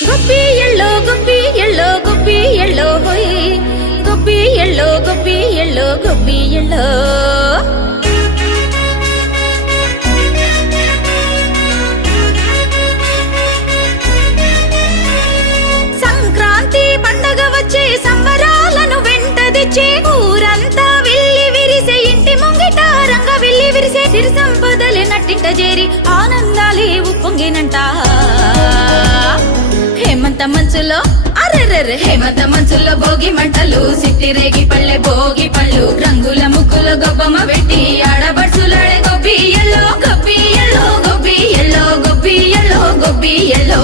గొప్పి yellow గొప్పి yellow గొప్పి yellow హోయ్ గొప్పి yellow గొప్పి yellow గొప్పి yellow Sankranti పండగ వచ్చే సంబరాలను వెంట తెచ్చే ఊరంతా విల్లి విరిసే ఇంటి ముంగిట రంగ విల్లి విరిసే సిరి సంపదలే నట్టింట చేరి ఆనందాలే ఉప్పొంగినంట హేమంత మంచులో అరెరెరె హేమంత మంచులో భోగి మంటలు సిట్టి రేగి పళ్ళె భోగి పళ్ళు రంగుల ముగ్గుల గొబ్బమ్మ పెట్టి ఆడబడుచులాడే గొబ్బి ఎల్లో గొబ్బి ఎల్లో గొబ్బి ఎల్లో గొబ్బి ఎల్లో గొబ్బి ఎల్లో